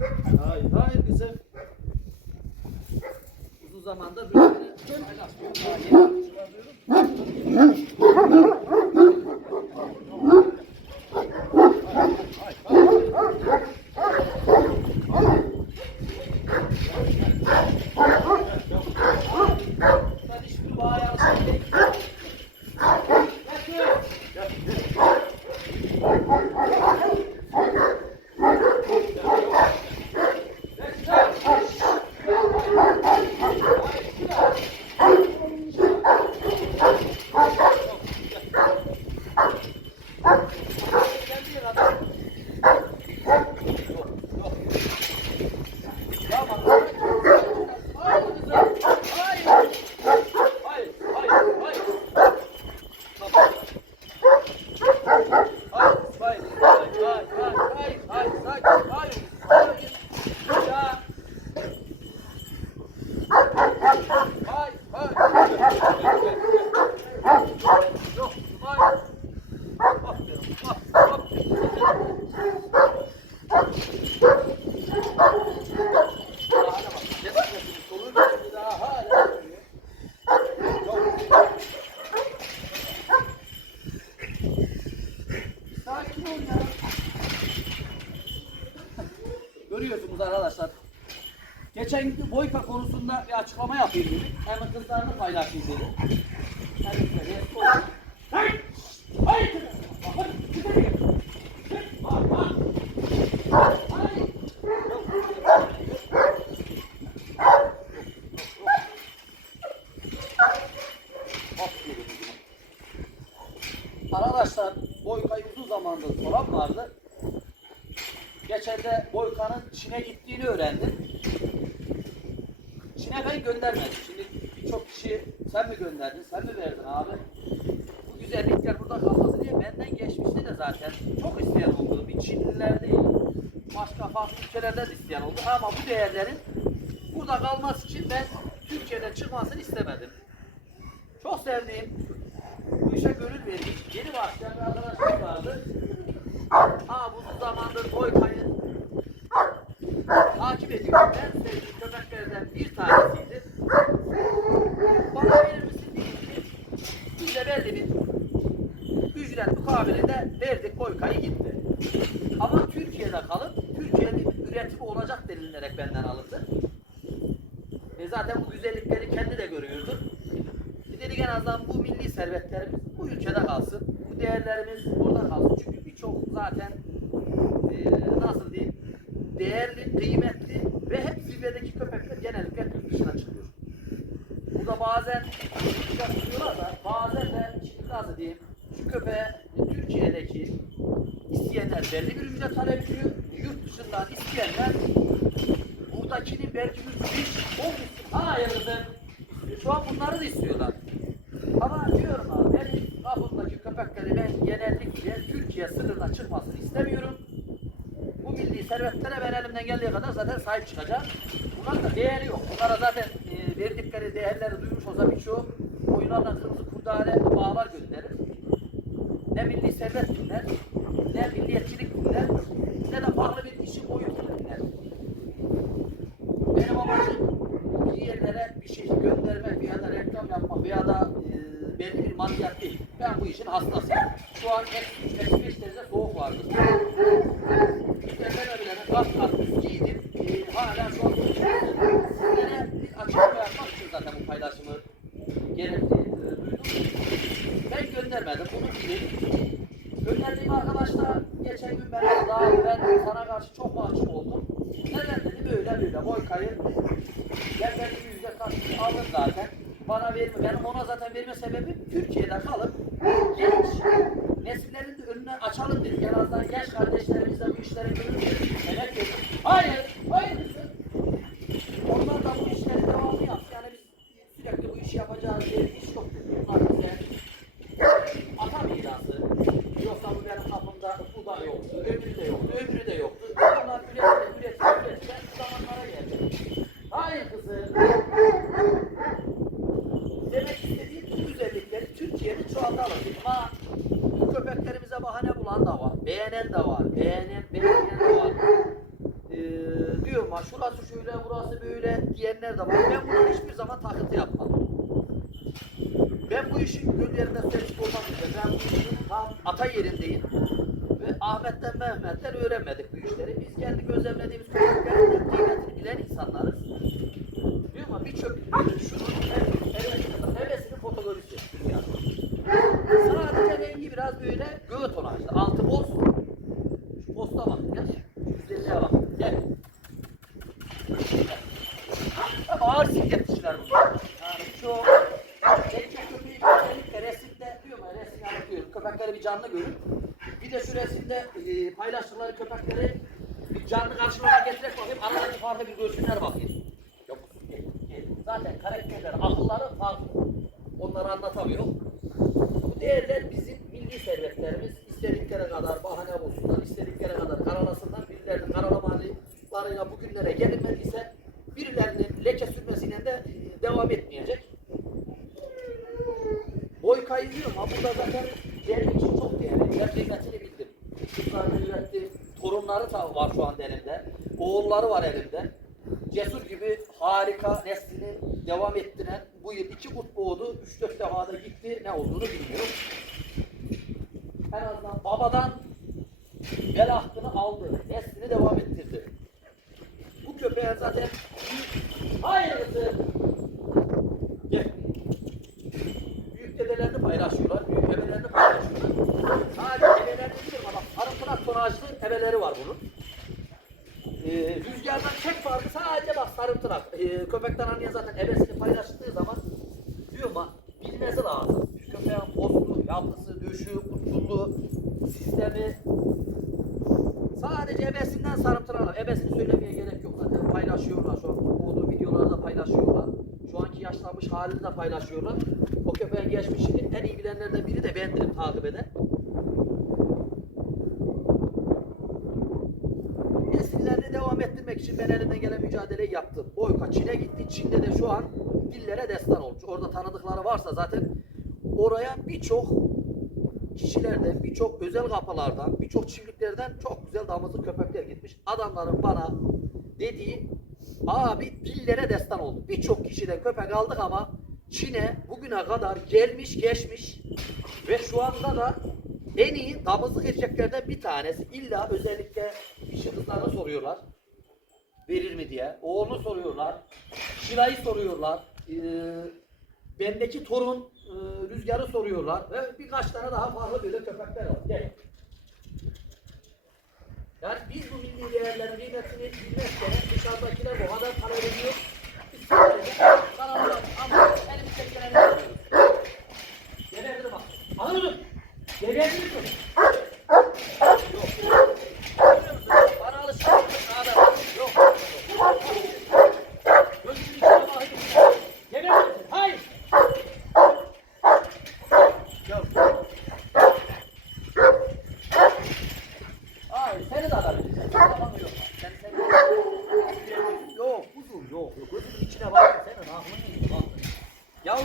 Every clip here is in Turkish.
Hayır, hayır kızım. Uzun zamandır böyle paylaşmıyorum. Daha yeni çıkarıyorum. Ben hiçbir bayağı şey değil. Gel, gel. Geldiği kadar. Yok, yok. Tamam. Hayır kızım. Hayır. Hayır, hayır, hayır. Tamam. Hayır, hayır, hayır, hayır, hayır, hayır, sakin, hayır, hayır. Ya. Hayır, hayır. Yok, hayır. Aferin, aferin. Daha ne bak, ne bakıyorsun? Sorun yok, daha hala duruyor. Yok. Sakin ol ya. Görüyorsunuz arkadaşlar. Geçen gün Boyka konusunda bir açıklama yapayım dedim. Hem kızlarını paylaşayım dedim. Arkadaşlar Boyka'yı uzun zamandır soran vardı. Geçen de Boyka'nın Çin'e gittiğini öğrendim. Çin'e ben göndermedim. Şimdi birçok kişi sen mi gönderdin, sen mi verdin abi? Bu güzellikler burada kalması diye benden geçmişti de zaten. Çok isteyen oldu. Bir Çinliler değil. Başka farklı ülkelerden de isteyen oldu. Ama bu değerlerin burada kalması için ben Türkiye'den çıkmasını istemedim. Çok sevdiğim, bu işe gönül vermiş, yeni başlayan vardı. Aa bu zamandır Boyka'yı takip ediyorum. En sevdiğim köpeklerden bir tanesiydi. Bana verir misin ki, biz de belli bir ücret mukabilinde verdik Boyka'yı gitti. Ama Türkiye'de kalıp Türkiye'de bir üretimi olacak denilerek benden alındı. E zaten bu güzellikleri kendi de görüyordu. Bir dedik en azından bu milli servetlerimiz bu ülkede kalsın. Bu değerlerimiz burada kalsın. Çünkü birçok zaten e, nasıl diyeyim değerli, kıymetli ve hep zirvedeki köpekler genellikle yurt dışına çıkıyor. Burada bazen çıkıyorlar da bazen de şimdi nasıl diyeyim şu köpeğe Türkiye'deki isteyenler belli bir ücret talep ediyor. Yurt dışından isteyenler buradakinin belki bir hiç olmuş. Hayır kızım. Şu an bunları da istiyorlar. Ama diyorum abi benim kapımdaki köpekleri ben genellikle Türkiye sınırına çıkmasını istemiyorum. Bu milli servetlere ben elimden geldiği kadar zaten sahip çıkacağım. Bunların da değeri yok. Bunlara zaten e, verdikleri değerleri duymuş olsa birçoğu oyunlardan kırmızı kurdale bağlar gönderir. Ne milli servet dinler, ne milliyetçilik dinler, ne de farklı bir işin boyutu dinler. Benim amacım bir yerlere şey göndermek veya da reklam yapmak veya da e, belli bir maddiyat değil. Ben bu işin hastasıyım. Şu an eksi 35 derece soğuk vardı. Üzerine bile kat kat üst giydim. E, hala şu an sizlere açıklama yapmak için zaten bu paylaşımı gerekli e, duydum. Ben göndermedim. Bunu bilin. Gönderdiğim arkadaşlar geçen gün ben daha ben sana karşı çok mahcup oldum. Neden dedi böyle böyle Boyka'yı ben karşılığı aldım zaten. Bana verme. Benim ona zaten verme sebebim Türkiye'de kalıp genç nesillerin de açalım dedik. En azından genç kardeşlerimiz de bu işlere. Emek verir. Hayır, hayır kızım. Onlar da bu işleri devamlı yapsın. Yani biz sürekli bu işi yapacağız diye bir iş yok dedi. Bunlar bize ata mirası. Yoksa bu benim kapımda bu da yoktu, öbürü de yoktu, öbürü de yoktu. Onlar üretti, üretti, üretti. Ben şu zamanlara geldim. Hayır kızım. Demek istediğim bu güzellikleri Türkiye'nin çoğaltalım. Ha, bu köpeklerimize bahane bulan da var. Beğenen de var. Beğenen, beğenen de var. Ee, diyorum ha şurası şöyle burası böyle diyenler de var. Ben buna hiçbir zaman takıntı yapmadım. Ben bu işin göllerinde servis olmak üzere. Ben bu işin tam ata yerindeyim. Ve Mehmet'ten öğrenmedik bu işleri. Biz kendi gözlemlediğimiz köpeklerin de kıymetini bilen insanlarız. Diyor ama birçok şunun evet, hevesinin fotoğrafisi. Sadece rengi biraz böyle göğe tonajlı. Altı boz. Şu posta bak ya. Güzelliğe bak. Gel. Ama ağır sikletçiler bunlar. Yani çok benim çok köpeği özellikle resimde diyorum ya resim anlatıyorum. Köpekleri bir canlı görün. Bir de şu resimde paylaştıkları köpekleri bir canlı karşılarına getirerek bakayım. Aralarında farklı bir görsünler bakayım. Yok. Zaten karakterler, akılları farklı. Onları anlatamıyor. Bu değerler bizim milli servetlerimiz. İstedikleri kadar bahane bulsunlar, istedikleri kadar karalasınlar. Birilerinin karalamalarıyla bugünlere gelinmediyse birilerinin leke sürmesiyle de e, devam etmeyecek. Boy kayıyor ama burada zaten benim için çok değerli. Ben Torunları da var şu anda elimde. Oğulları var elimde. Cesur gibi harika neslini devam ettiren bu yıl iki kurt boğdu. Üç dört defa da gitti. Ne olduğunu bilmiyorum. En azından babadan bel hakkını aldı. Neslini devam ettirdi. Bu köpeğe zaten hayırlısı. Büyük dedelerini paylaşıyorlar, büyük ebelerini paylaşıyorlar. Sadece tonajlı ebeleri var bunun. Ee, rüzgardan tek farkı sadece bak sarımtırak. Ee, köpekten anlayan zaten ebesini paylaştığı zaman diyor ama bilmesi lazım. Köpeğin postu, yapısı, döşü, uçullu, sistemi. Sadece ebesinden sarımtırarlar. Ebesini söylemeye gerek yok zaten. Paylaşıyorlar şu an. Olduğu videoları da paylaşıyorlar. Şu anki yaşlanmış halini de paylaşıyorlar. O köpeğin geçmişini en iyi bilenlerden biri de bendim takip eden. İçin ben elimden gelen mücadeleyi yaptım. Boyka Çin'e gitti. Çin'de de şu an dillere destan olmuş. Orada tanıdıkları varsa zaten oraya birçok kişilerden, birçok özel kapılardan, birçok çiftliklerden çok güzel damızlı köpekler gitmiş. Adamların bana dediği abi dillere destan oldu. Birçok kişiden köpek aldık ama Çin'e bugüne kadar gelmiş geçmiş ve şu anda da en iyi damızlık erkeklerden bir tanesi. İlla özellikle kişi kızlarına soruyorlar. Verir mi diye. Oğlunu soruyorlar. Şirayı soruyorlar. Ee, bendeki torun e, rüzgarı soruyorlar. Ve birkaç tane daha farklı böyle köpekler var. Gel. Yani biz bu milli değerlerin kıymetini bilmezken dışarıdakiler bu kadar para veriyor. Biz kanalda ama elimizde geleni yapıyoruz. Geberdir bak. Mı? Geberdir mi? Yok. Görüyor musun? Bana alışkanlık adam. Yok. Yok. Gözümün içine bakayım. Geberdir misin? Hayır. Yok. Hayır, seni de alabilirsin. Tamam yok. Sen seni Yok, kuzum yok. yok. Gözümün içine bak. Senin aklın iyi. Bak.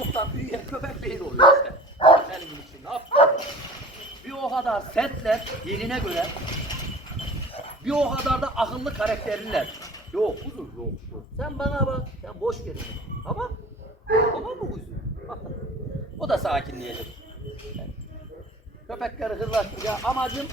Yavruluktan büyüyen köpek beyin oluyor işte. Benim için yaptın? Bir o kadar sertler yerine göre. Bir o kadar da akıllı karakterliler. Yok kuzum yok. Sen bana bak. Sen boş verin. Tamam. Tamam mı kuzum? o da sakinleyecek. Köpekleri hırlaştıracağım. Amacım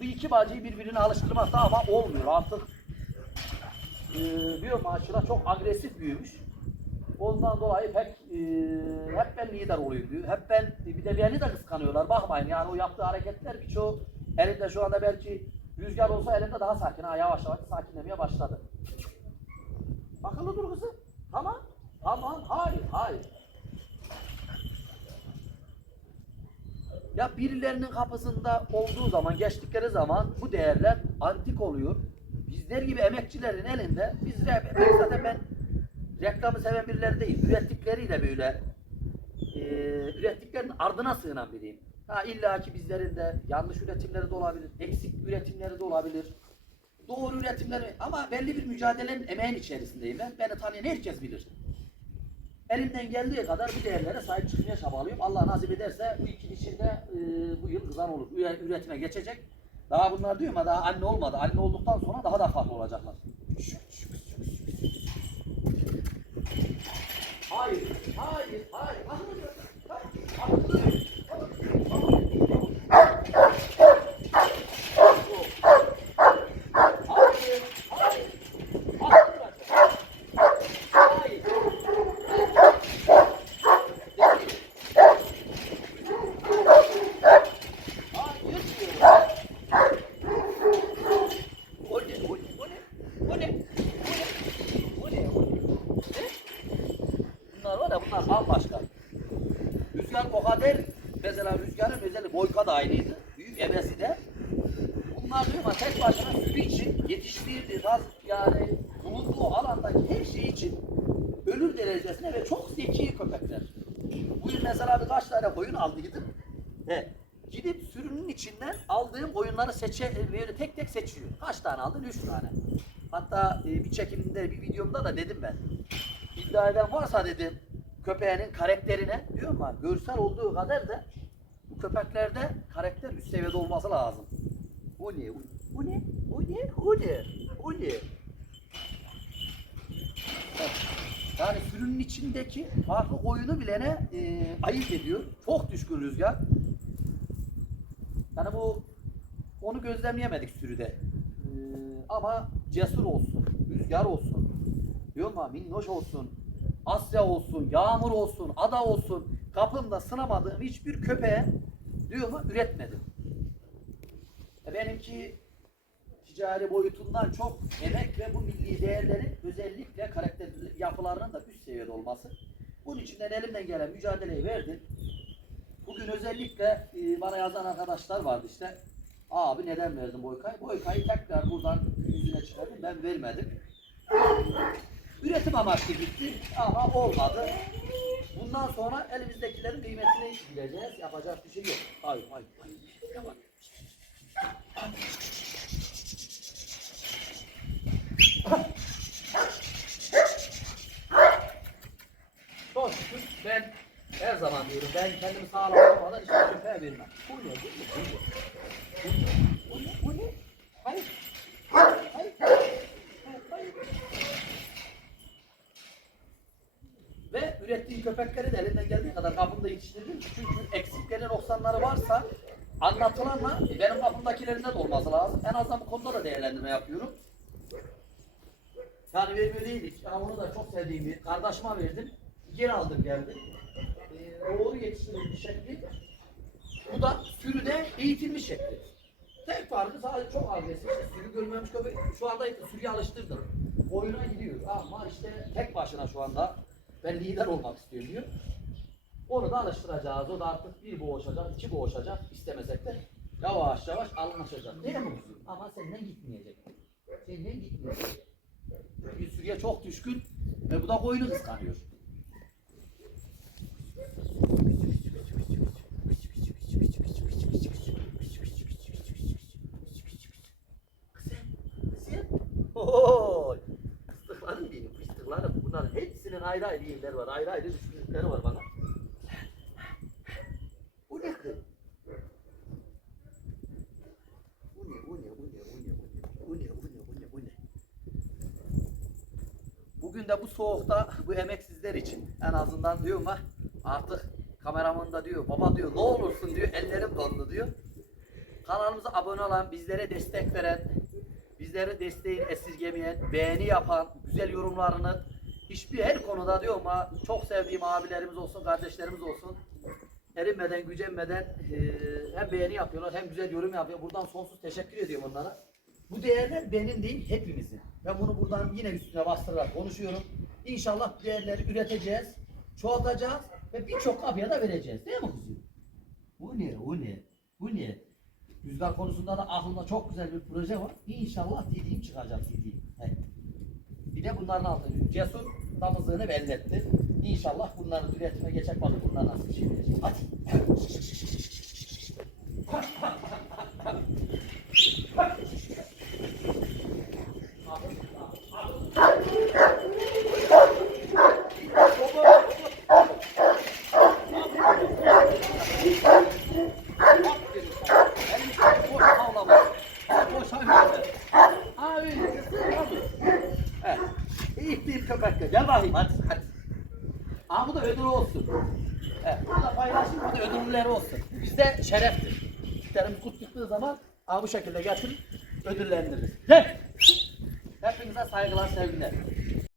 bu iki bacıyı birbirine alıştırmakta ama olmuyor artık. Ee, diyor maşallah çok agresif büyümüş. Ondan dolayı pek e, hep ben lider olayım diyor. Hep ben bir de beni de kıskanıyorlar. Bakmayın yani o yaptığı hareketler birçoğu elinde şu anda belki rüzgar olsa elinde daha sakin. Ha yavaş yavaş sakinlemeye başladı. Akıllı dur kızım. Tamam. Tamam. Hayır. Hayır. Ya birilerinin kapısında olduğu zaman, geçtikleri zaman bu değerler antik oluyor. Bizler gibi emekçilerin elinde, biz zaten ben reklamı seven birileri değil, ürettikleriyle böyle, e, ürettiklerinin ardına sığınan biriyim. Ha illa ki bizlerin de yanlış üretimleri de olabilir, eksik üretimleri de olabilir. Doğru üretimleri ama belli bir mücadelenin emeğin içerisindeyim ben. Beni tanıyan herkes bilir. Elimden geldiği kadar bu değerlere sahip çıkmaya çabalıyorum. Allah nasip ederse bu iki dişinde e, bu yıl kızan olur. Üre- Üretime geçecek. Daha bunlar diyor ama daha anne olmadı. Anne olduktan sonra daha da farklı olacaklar. Şş, 하이 하이 하이 하이 하이 bambaşka. Rüzgar o kadar mesela rüzgarın özelliği boyka da aynıydı. Büyük ebesi de. Bunlar diyor ama tek başına sürü için yetiştirdiği raz yani bulunduğu alandaki her şey için ölür derecesine ve çok zeki köpekler. Bu yıl mesela birkaç tane koyun aldıydım. He. Gidip sürünün içinden aldığım koyunları seçe, böyle tek tek seçiyor. Kaç tane aldın? Üç tane. Hatta e, bir çekimde, bir videomda da dedim ben. İddia eden varsa dedim köpeğinin karakterine diyorum ama görsel olduğu kadar da bu köpeklerde karakter üst seviyede olması lazım. O ne? O ne? O ne? O ne? O ne? Yani sürünün içindeki farklı oyunu bilene e, ayırt ediyor. Çok düşkün rüzgar. Yani bu onu gözlemleyemedik sürüde. E, ama cesur olsun, rüzgar olsun, diyorum ama minnoş olsun, Asya olsun, Yağmur olsun, Ada olsun, kapımda sınamadığım hiçbir köpeğe ama üretmedim. E, benimki ticari boyutundan çok emek ve bu milli değerlerin özellikle karakter yapılarının da üst seviyede olması. Bunun için de elimden gelen mücadeleyi verdim. Bugün özellikle e, bana yazan arkadaşlar vardı işte. Abi neden verdin Boyka'yı? Boyka'yı tekrar buradan yüzüne çıkardım. Ben vermedim. Üretim amaçlı gitti ama olmadı. Bundan sonra elimizdekilerin kıymetini bileceğiz. Yapacak bir şey yok. Hayır, hayır. Yapar. Çok şükür ben her zaman diyorum ben kendimi sağlamlamadan hiçbir köpeğe vermem. Bu ne? Bu ne? Bu ne? Bu ne? Bu ne? Bu ne? Hayır. Hayır. Hayır. Hayır. Ve ürettiğim köpekleri de elinden geldiği kadar kapımda yetiştirdim. Çünkü eksikleri, noksanları varsa anlatılanla benim kapımdakilerinde de olması lazım. En azından bu konuda da değerlendirme yapıyorum. Yani vermiyor değildik. Ya onu da çok sevdiğim bir kardeşime verdim. Geri aldım geldi. Ee, doğru yetiştirilmiş şekli. Bu da sürüde eğitilmiş şekli. Tek farkı sadece çok agresif. İşte sürü görmemiş köpek. Şu anda sürüye alıştırdım. Oyuna gidiyor. Ama işte tek başına şu anda ben lider olmak istiyorum diyor. Onu da alıştıracağız. O da artık bir boğuşacak, iki boğuşacak. istemesek de yavaş yavaş anlaşacak. Değil mi? Ama senden gitmeyecek. Senden gitmeyecek. Bir sürüye çok düşkün ve bu da koyunu kıskanıyor. Fıstıklarım benim, fıstıklarım. Bunların hepsinin ayrı ayrı yerleri var, ayrı ayrı düşkünlükleri var soğukta bu emek sizler için en azından diyor ama artık kameraman da diyor baba diyor ne olursun diyor ellerim dondu diyor. Kanalımıza abone olan, bizlere destek veren, bizlere desteğini esirgemeyen, beğeni yapan, güzel yorumlarını hiçbir her konuda diyor ama çok sevdiğim abilerimiz olsun, kardeşlerimiz olsun. Erinmeden, gücenmeden eee, hem beğeni yapıyorlar hem güzel yorum yapıyor. Buradan sonsuz teşekkür ediyorum onlara. Bu değerler benim değil hepimizin. Ben bunu buradan yine üstüne bastırarak konuşuyorum. İnşallah değerleri üreteceğiz, çoğaltacağız ve birçok kapıya da vereceğiz. Değil mi kuzum? Bu ne? Bu ne? Bu ne? Rüzgar konusunda da aklımda çok güzel bir proje var. İnşallah dediğim çıkacak dediğim. Evet. Bir de bunların altında cesur damızlığını belli etti. İnşallah bunların üretime geçecek bakın bunlar nasıl şey verecek. Hadi. Evet. ödülleri olsun. Bizde şereftir. Türklerimiz kutladığı zaman ha bu şekilde getirir ödüllendiririz. Gel!